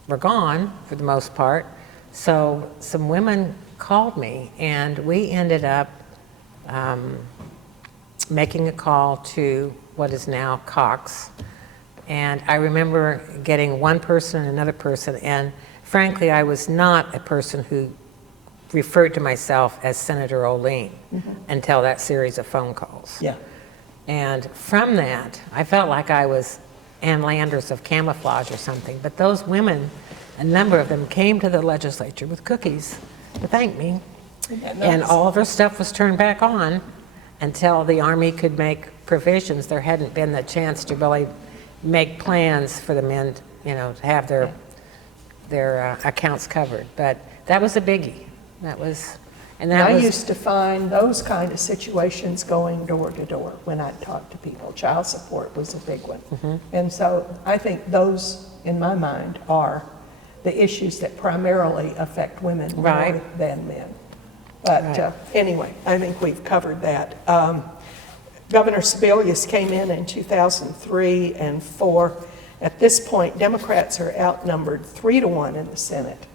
were gone for the most part. So some women called me, and we ended up making a call to what is now Cox. And I remember getting one person and another person, and frankly, I was not a person who referred to myself as Senator Oleen until that series of phone calls. Yeah. And from that, I felt like I was Ann Landers of camouflage or something. But those women, a number of them, came to the legislature with cookies to thank me. And all of their stuff was turned back on until the Army could make provisions. There hadn't been the chance to really make plans for the men, to have their accounts covered. But that was a biggie. I used to find those kind of situations going door to door when I talked to people. Child support was a big one. And so I think those, in my mind, are the issues that primarily affect women more than men. But anyway, I think we've covered that. Governor Sebelius came in 2003 and 4. At this point, Democrats are outnumbered 3-1 in the Senate,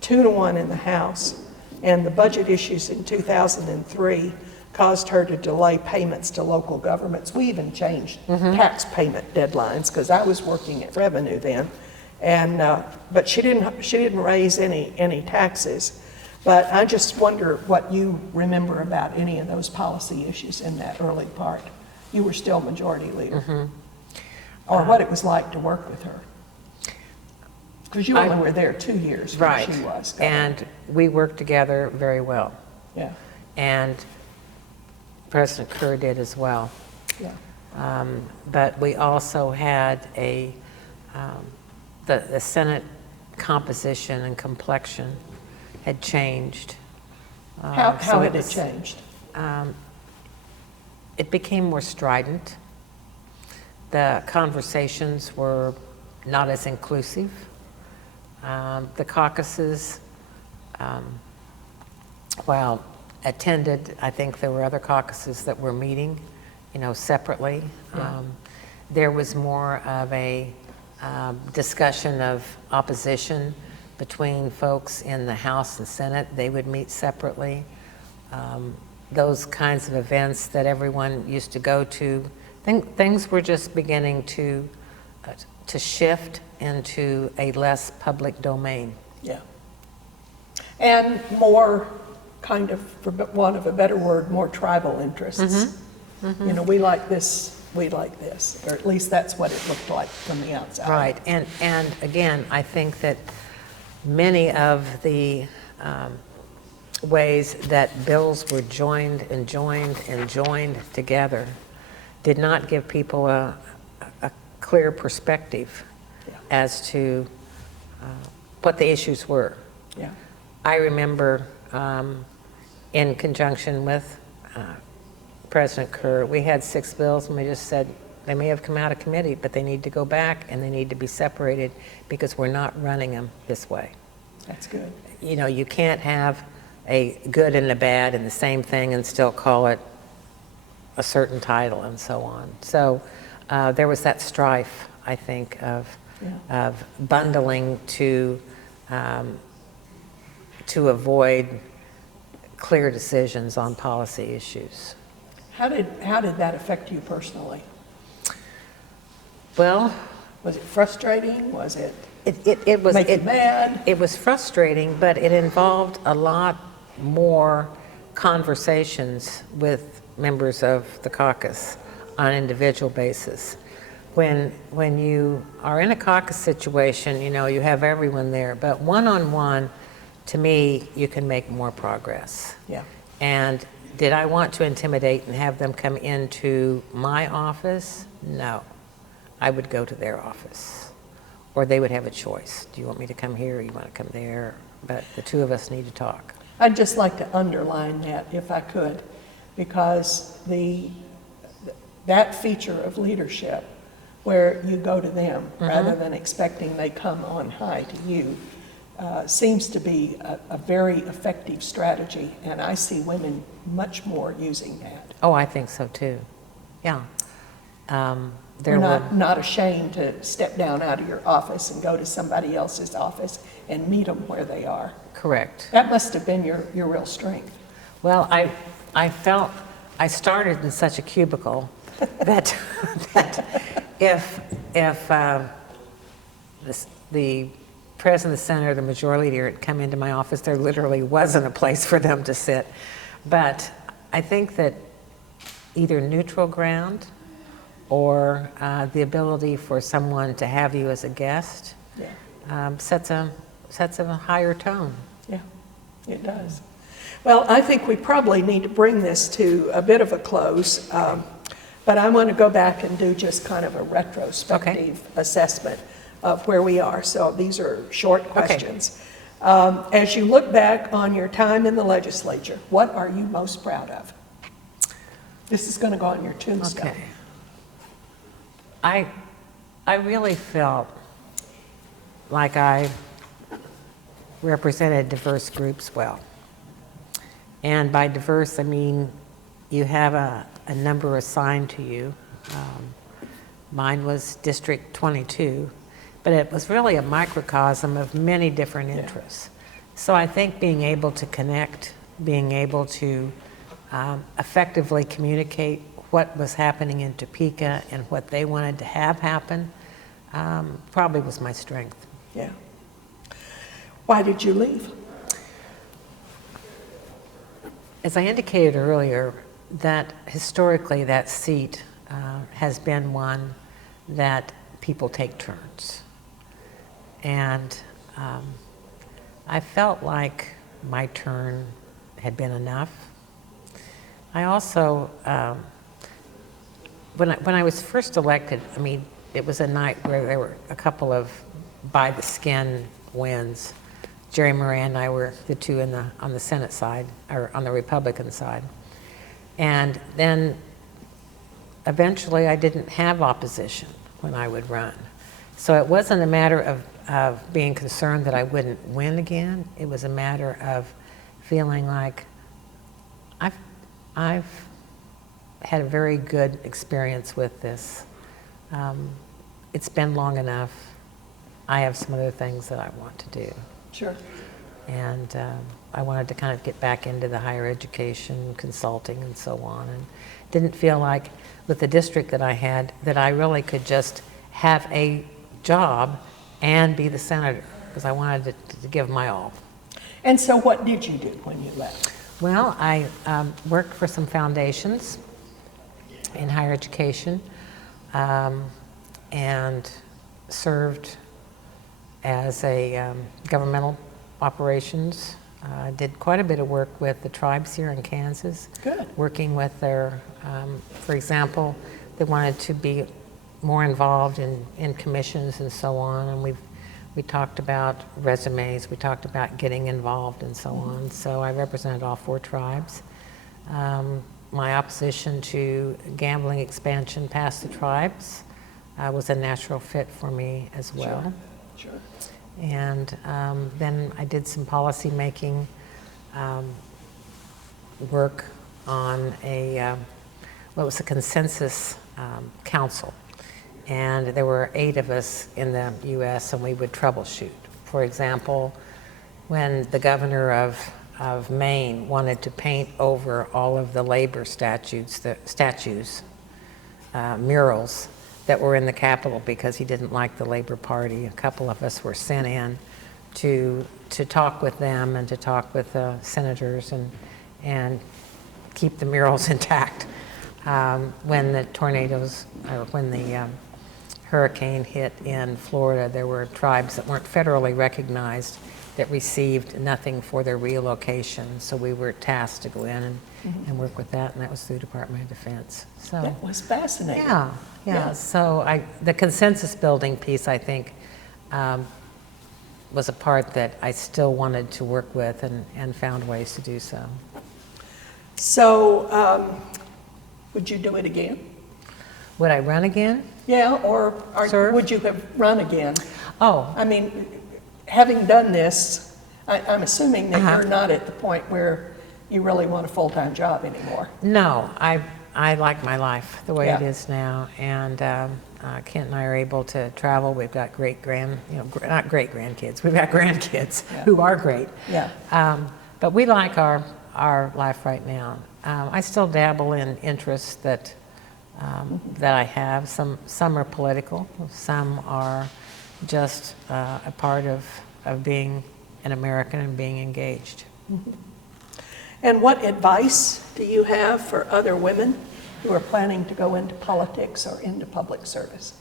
2-1 in the House. And the budget issues in 2003 caused her to delay payments to local governments. We even changed tax payment deadlines because I was working at Revenue then. And but she didn't raise any taxes. But I just wonder what you remember about any of those policy issues in that early part. You were still majority leader, or what it was like to work with her. Because you only were there 2 years when she was governor. And we worked together very well. Yeah. And President Kerr did as well. Yeah. But we also had the Senate composition and complexion had changed. How had it changed? It became more strident. The conversations were not as inclusive. The caucuses, while attended, I think there were other caucuses that were meeting, separately. There was more of a discussion of opposition between folks in the House and Senate. They would meet separately. Those kinds of events that everyone used to go to, things were just beginning to shift into a less public domain. Yeah. And more kind of, for want of a better word, more tribal interests. You know, we like this, or at least that's what it looked like from the outside. Right, and again, I think that many of the ways that bills were joined together did not give people a clear perspective as to what the issues were. Yeah. I remember in conjunction with President Kerr, we had 6 bills and we just said they may have come out of committee, but they need to go back and they need to be separated because we're not running them this way. That's good. You know, you can't have a good and a bad in the same thing and still call it a certain title and so on. So there was that strife, I think, of bundling to avoid clear decisions on policy issues. How did that affect you personally? Well, was it frustrating? Was it was make you mad? It was frustrating, but it involved a lot more conversations with members of the caucus on an individual basis. When you are in a caucus situation, you know, you have everyone there, but one-on-one, to me, you can make more progress. Yeah. And did I want to intimidate and have them come into my office? No. I would go to their office. Or they would have a choice. Do you want me to come here or you want to come there? But the two of us need to talk. I'd just like to underline that if I could, because that feature of leadership where you go to them rather than expecting they come on high to you seems to be a very effective strategy, and I see women much more using that. Oh, I think so too. Yeah. They're not ashamed to step down out of your office and go to somebody else's office and meet them where they are. Correct. That must have been your real strength. Well, I felt I started in such a cubicle that if the president of the Senate or the majority leader had come into my office, there literally wasn't a place for them to sit. But I think that either neutral ground or the ability for someone to have you as a guest sets a higher tone. Yeah, it does. Well, I think we probably need to bring this to a bit of a close, but I want to go back and do just kind of a retrospective assessment of where we are. So these are short questions. Okay. As you look back on your time in the legislature, what are you most proud of? This is going to go on your tombstone. Okay. I really felt like I represented diverse groups well. And by diverse, I mean you have a number assigned to you. Mine was District 22, but it was really a microcosm of many different interests. So I think being able to connect, being able to effectively communicate what was happening in Topeka and what they wanted to have happen probably was my strength. Yeah. Why did you leave? As I indicated earlier, that historically that seat has been one that people take turns. And I felt like my turn had been enough. I also, when I was first elected, I mean, it was a night where there were a couple of by-the-skin wins. Jerry Moran and I were the two on the Senate side, or on the Republican side. And then eventually I didn't have opposition when I would run. So it wasn't a matter of being concerned that I wouldn't win again. It was a matter of feeling like I've had a very good experience with this. It's been long enough. I have some other things that I want to do. Sure. And I wanted to kind of get back into the higher education, consulting, and so on. And didn't feel like with the district that I had that I really could just have a job and be the senator, because I wanted to give my all. And so what did you do when you left? Well, I worked for some foundations in higher education, and served as a governmental operations. Did quite a bit of work with the tribes here in Kansas. Good. Working with their, for example, they wanted to be more involved in commissions and so on, and we talked about resumes, we talked about getting involved and so on. So I represented all 4 tribes. My opposition to gambling expansion past the tribes was a natural fit for me as well. Sure. And then I did some policy making work on what was a consensus council. And there were 8 of us in the US, and we would troubleshoot. For example, when the governor of Maine wanted to paint over all of the labor statues, murals that were in the Capitol because he didn't like the Labor Party. A couple of us were sent in to talk with them and to talk with the senators and keep the murals intact. When the tornadoes, or when the hurricane hit in Florida, there were tribes that weren't federally recognized that received nothing for their relocation. So we were tasked to go in and work with that, and that was through Department of Defense. So That was fascinating. yeah. So the consensus building piece, I think, was a part that I still wanted to work with and found ways to do so. So, would you do it again? Would I run again? Yeah, or Serve? would you have run again? Oh, I mean, having done this, I'm assuming that Uh-huh. you're not at the point where you really want a full-time job anymore. no, I like my life the way it Yeah. is now, and Kent and I are able to travel. We've got not great grandkids. We've got grandkids Yeah. who are great. Yeah. But we like our life right now. I still dabble in interests that I have. Some are political. Some are just a part of being an American and being engaged. And what advice do you have for other women who are planning to go into politics or into public service?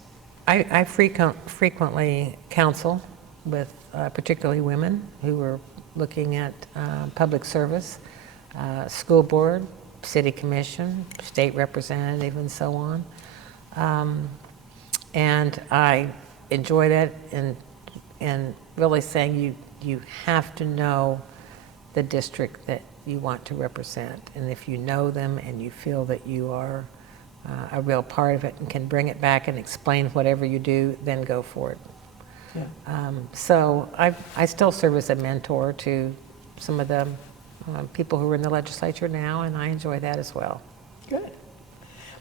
I frequently counsel with particularly women who are looking at public service, school board, city commission, state representative, and so on. And I enjoy that and really saying you have to know the district that you want to represent. And if you know them and you feel that you are a real part of it and can bring it back and explain whatever you do, then go for it. Yeah. So I still serve as a mentor to some of the people who are in the legislature now, and I enjoy that as well. Good.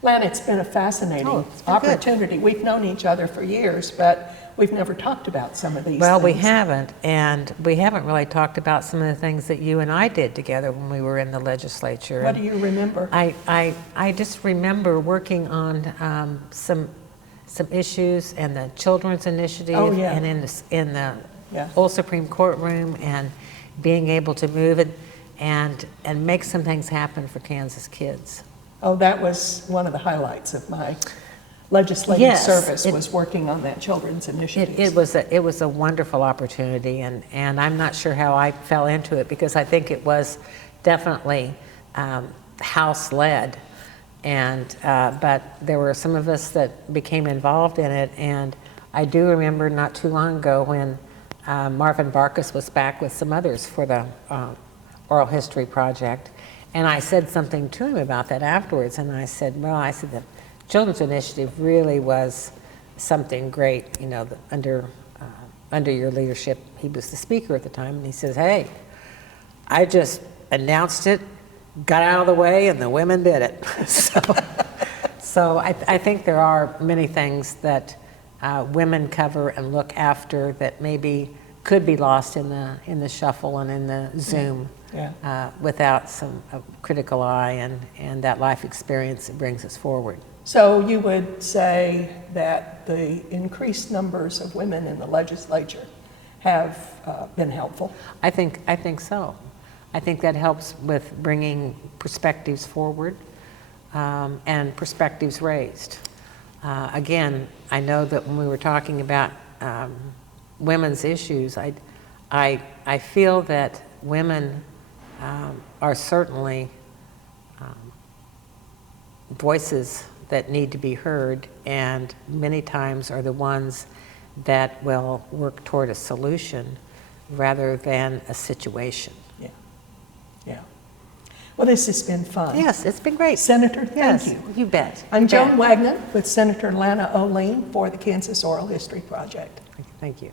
Lana, it's been a fascinating it's been good. opportunity. We've known each other for years, but we've never talked about some of these Well, things. we haven't, and we haven't really talked about some of the things that you and I did together when we were in the legislature. What do you remember? I just remember working on some issues and the Children's Initiative Oh, yeah. and in the Yeah. old Supreme Court room and being able to move it and make some things happen for Kansas kids. Oh, that was one of the highlights of my legislative Yes, service, was working on that children's initiative. It was a wonderful opportunity, and I'm not sure how I fell into it because I think it was definitely House-led, and but there were some of us that became involved in it, and I do remember not too long ago when Marvin Barkus was back with some others for the Oral History Project, and I said something to him about that afterwards, and I said, the Children's Initiative really was something great, under your leadership. He was the speaker at the time, and he says, hey, I just announced it, got out of the way, and the women did it. So I think there are many things that women cover and look after that maybe could be lost in the shuffle and in the Zoom. Yeah. Without some critical eye and that life experience that brings us forward. So you would say that the increased numbers of women in the legislature have been helpful? I think so. I think that helps with bringing perspectives forward. and perspectives raised. Again, I know that when we were talking about women's issues, I feel that women are certainly voices that need to be heard, and many times are the ones that will work toward a solution rather than a situation. Yeah, yeah. Well, this has been fun. Yes, it's been great. Senator, Yes, thank you. you bet. I'm You Joan bet. Wagnon with Senator Lana Oleen for the Kansas Oral History Project. Thank you.